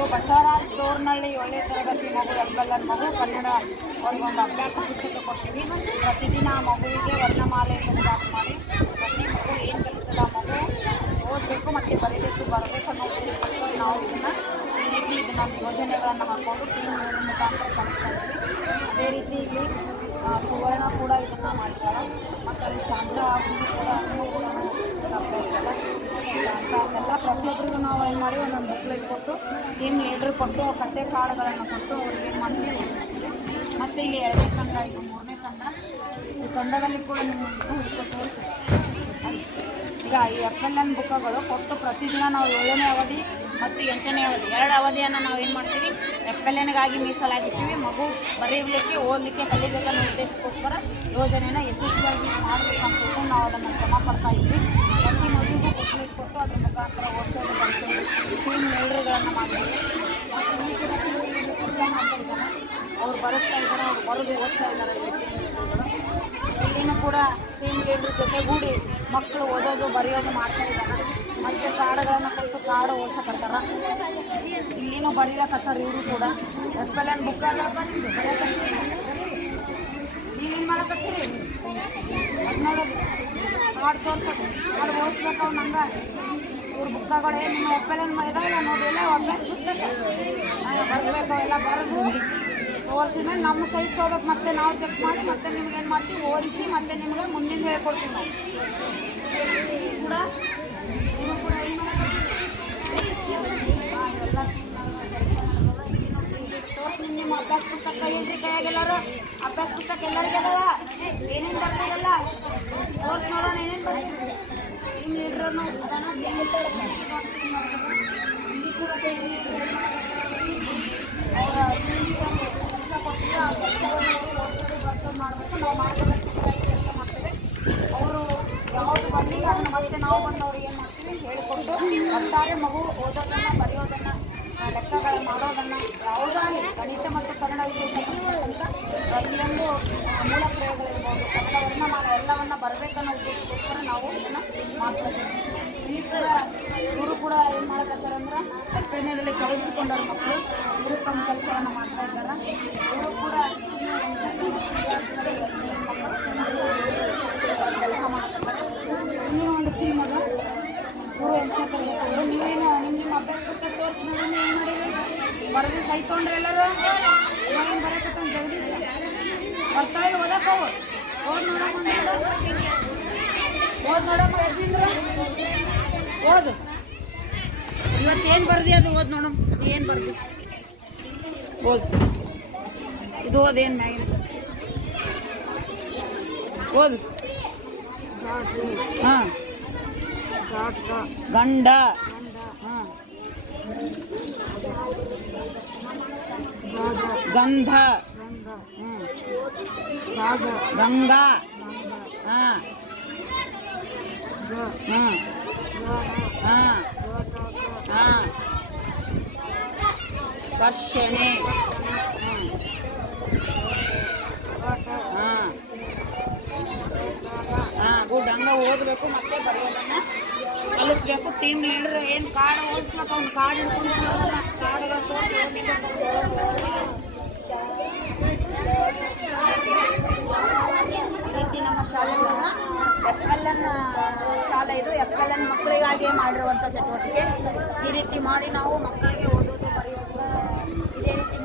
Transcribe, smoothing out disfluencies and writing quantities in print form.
ಇದು ಬಸವರಾಜ್ ತೋರ್ನಹಳ್ಳಿ ಒಳ್ಳೆಯ ತರಗತಿ ಮಗು FLN ಮಗು ಕನ್ನಡ ಒಂದು ಅಭ್ಯಾಸ ಪುಸ್ತಕ ಕೊಡ್ತೀವಿ. ಪ್ರತಿದಿನ ಮಗುವಿಗೆ ವರ್ಣಮಾಲೆಯನ್ನು ಸ್ಟಾರ್ಟ್ ಮಾಡಿ ಪ್ರತಿ ಮಗು ಏನು ಕಲಿತದ ಮಗು ಓದಬೇಕು ಮತ್ತು ಬರೀಬೇಕು ಬರಬೇಕು ಅನ್ನೋ ಉದ್ದೇಶಕ್ಕೋಸ್ಕರ ನಾವು ಇದನ್ನು ಈ ರೀತಿ ಇದನ್ನು ಯೋಜನೆಗಳನ್ನು ಹಾಕ್ಕೊಂಡು ಟೀಮ್ ಮುಖಾಂತರ ಕಲಿಸ್ತಾ ಇದ್ದೀವಿ. ಅದೇ ರೀತಿ ಇಲ್ಲಿ ಸುವರ್ಣ ಕೂಡ ಇದನ್ನು ಮಾಡಿದ್ದಾರೆ. ಮತ್ತು ಅಲ್ಲಿ ಶಾಂತ ಕೂಡ ಅಭ್ಯಾಸ ಶಾಂತ ಪ್ರತಿಯೊಬ್ಬರಿಗೂ ನಾವು ಏನು ಮಾಡಿ ಒಂದೊಂದು ಬುಕ್ಲೆಟ್ ಕೊಟ್ಟು ಟೀಮ್ ಲೀಡ್ರ್ ಕೊಟ್ಟು ಕತೆ ಕಾರ್ಡ್ಗಳನ್ನು ಕೊಟ್ಟು ಅವ್ರಿಗೆ ಏನು ಮಾಡ್ತೀವಿ ಓದಿಸ್ತೀವಿ. ಮತ್ತು ಇಲ್ಲಿ 2ನೇ ತಂಡ ಇದು 3ನೇ ತಂಡ ಈ ತಂಡದಲ್ಲಿ ಕೂಡ ನಿಮಗೆ ತೋರಿಸಿ ಈಗ ಈ FLN ಬುಕ್ಗಳು ಕೊಟ್ಟು ಪ್ರತಿದಿನ ನಾವು 7ನೇ ಅವಧಿ ಮತ್ತು 8ನೇ ಅವಧಿ 2 ಅವಧಿಯನ್ನು ನಾವು ಏನು ಮಾಡ್ತೀವಿ FLNಗಾಗಿ ಮೀಸಲಾಗಿರ್ತೀವಿ. ಮಗು ಬರೆಯಲಿಕ್ಕೆ ಓದಲಿಕ್ಕೆ ಕಲಿಬೇಕನ್ನೋ ಉದ್ದೇಶಕ್ಕೋಸ್ಕರ ಯೋಜನೆಯನ್ನು ಯಶಸ್ವಿಯಾಗಿ ಮಾಡಬೇಕಂತ ತಿಳ್ಕೊಂಡು ನಾವು ಅದನ್ನು ಶ್ರಮ ಪಡ್ತಾ ಇದ್ವಿ. ಪ್ರತಿ ಮಗುವಿಗೂ ಬುಕ್ಲೆಟ್ ಕೊಟ್ಟು ಅದ್ರ ಮುಖಾಂತರ ಓದಿಸೋದು ಬರೆಸೋದು ಟೀಮ್ ಲೀಡರ್ಗಳನ್ನು ಮಾಡಿದ್ವಿ. ಅವ್ರು ಬರೆಸ್ತಾ ಇದ್ದಾರೆ, ಅವ್ರು ಬರೆದು ಓದ್ತಾ ಇದ್ದಾರೆ. ಇಲ್ಲಿನೂ ಕೂಡ ಟೀಮ್ ಲೀಡ್ರ್ ಜೊತೆಗೂಡಿ ಮಕ್ಕಳು ಓದೋದು ಬರೆಯೋದು ಮಾಡ್ತಾ ಇದ್ದಾರೆ. ಮತ್ತು ಕಾರ್ಡ್ಗಳನ್ನು ಕೊಟ್ಟು ಕಾರ್ಡು ಓದ್ಸಕತ್ತಾರ. ಇಲ್ಲಿನೂ ಬರೀಲಕತ್ತಾರೆ ಇವರು ಕೂಡ FLN ಬುಕ್ ನೀವೇನು ಮಾಡಕತ್ತೀರಿ ಅದು ನೋಡೋದು ಕಾರ್ಡ್ ತೋರ್ಸೋದು ಕಾರ್ಡ್ ಓದಿಸ್ಬೇಕು. ಅವ್ರು ನಂಗೆ ಇವ್ರ ಬುಕ್ಗಳು ಏನು ನಿಮ್ಮ FLN ಇದಾವೆ ನೋಡಿ ಎಲ್ಲ ಅಭ್ಯಾಸ ಪುಸ್ತಕ ಬರಬೇಕು. ಎಲ್ಲ ಬರೆದು ತೋರಿಸಿದ ಮೇಲೆ ನಮ್ಮ ಸೈಜ್ ಹೋಗ್ಬೇಕು. ಮತ್ತೆ ನಾವು ಚೆಕ್ ಮಾಡಿ ಮತ್ತೆ ನಿಮ್ಗೆ ಏನು ಮಾಡ್ತೀವಿ ಓದಿಸಿ ಮತ್ತೆ ನಿಮ್ಗೆ ಮುಂದಿನ ಹೇಳ್ಕೊಡ್ತೀವಿ. ನಾವು ಕೂಡ ನೀವು ಕೂಡ ಏನು ತೋರಿಸಿ ನಿಮ್ಮ ಅಭ್ಯಾಸ ಪುಸ್ತಕ ಹೇಳ್ರಿ ಕೈಯಾಗೆಲ್ಲರೂ ಅಭ್ಯಾಸ ಪುಸ್ತಕ ಎಲ್ಲರಿಗೆ ಅದಾವ. ಏನೇನು ಬರ್ತಾರಲ್ಲ ತೋರಿಸಿ ನೋಡೋಣ ಏನೇನು ಬರ್ತೀವಿ. ನಿಮ್ಮ ಲೀಡ್ರನ್ನು ಇಲ್ಲಿ ಕೂಡ ಕೆಲಸ ಕೊಟ್ಟಿದ್ರೆ ಆ ಕೆಲಸವನ್ನು ಓದಿಸೋದು ಬರೆಸೋದು ಮಾಡಬೇಕು. ನಾವು ಮಾರ್ಗದರ್ಶಕರಾಗಿ ಕೆಲಸ ಮಾಡ್ತೇವೆ. ಅವರು ಯಾವುದು ಬರಲಿ ಅದನ್ನು ಮತ್ತೆ ನಾವು ಬಂದು ಅವ್ರಿಗೆ ಏನು ಮಾಡ್ತೀವಿ ಹೇಳಿಕೊಟ್ಟು ಒಟ್ಟಾರೆ ಮಗು ಓದೋದನ್ನು ಬರೆಯೋದನ್ನು ಲೆಕ್ಕಗಳು ಮಾಡೋದನ್ನು ಯಾವುದಾಗಲಿ ಗಣಿತ ಮತ್ತು ಕನ್ನಡ ವಿಷಯಕ್ಕೆ ಅಂತ ಪ್ರತಿಯೊಂದು ಮೂಲ ಪ್ರಯೋಗಗಳಿರ್ಬೋದು ಕನ್ನಡ ವರ್ಣಮಾಲೆ ಎಲ್ಲವನ್ನು ಬರಬೇಕನ್ನೋ ಉದ್ದೇಶಕ್ಕೋಸ್ಕರ ನಾವು ಇದನ್ನು ಮಾಡ್ಕೊಳ್ತೀವಿ. ಇಲ್ಲಿ ಕೂಡ ಇವರು ಕೂಡ ಏನು ಮಾಡಕತ್ತಾರೆ ಅಂದ್ರೆ FLNದಲ್ಲಿ ತೊಡಗಿಸಿಕೊಂಡವ್ರ ಮಕ್ಕಳು ಇವರು ತಮ್ಮ ಕೆಲಸವನ್ನು ಮಾಡ್ತಾ ಇದ್ದಾರೆ. ಇವರು ಕೂಡ ಕೆಲಸ ಮಾಡ್ತಾರೆ. ಇನ್ನೂ ಒಂದು ಟೀಮ್ ಅದ ಇವರು 8ನೇ ತರಗತಿ. ನೀವೇನು ನಿಮ್ಮ ಅಭ್ಯಾಸ ಪುಸ್ತಕ ತೋರಿಸಿ ನೋಡಿ ಏನು ಮಾಡಿರಿ ಬರೆದು ಸೈ ತೊಗೊಂಡ್ರೆ ಎಲ್ಲರೂ ಏನು ಬರಕತ್ತ ಜಗದೀಶ್ ಬರ್ತಾವೆ ಓದಕ್ಕವು ಓದ್ ನೋಡಮ್ಮ ಓದ್ ನೋಡಮ್ಮ ಯಜೀಂದ್ರ ಓದು ಇವತ್ತೇನು ಬರ್ದಿ ಅದು ಓದ್ ನೋಡಮ್ಮ ಏನು ಬರ್ದಿ ಓದು ಇದು ಓದೇನು ಮ್ಯಾಗಿನ ಓದು ಹಾಂ ಗಂಡ ಹಾಂ ಗಂಧ ಗಂಗಾ ಹಾಂ ಹಾಂ ಹಾಂ ಹಾಂ ಕರ್ಷಣೆ ಹಾಂ ಹಾಂ ಗುಡ್ ಹಂಗೆ ಓದಬೇಕು ಮತ್ತೆ ಬರೆಯೋದನ್ನು ಕಲಿಸ್ಬೇಕು. ಟೀಮ್ ಲೀಡರ್ ಏನು ಕಾರ್ಡ್ ಓದಿಸ್ಬೇಕು ಅವ್ನು ಕಾರ್ಡ್ ಹಿಡ್ಕೊಂಡು ಕಾರ್ಡ್ಗಳು ತೋರಿಸಿ ರೀತಿ ನಮ್ಮ ಶಾಲೆಗಳ FLN ಶಾಲೆ ಇದು FLN ಮಕ್ಕಳಿಗಾಗಿಯೇ ಮಾಡಿರುವಂಥ ಚಟುವಟಿಕೆ. ಈ ರೀತಿ ಮಾಡಿ ನಾವು ಮಕ್ಕಳಿಗೆ ಓದೋದು ಬರೆಯೋದು ಇದೇ ರೀತಿ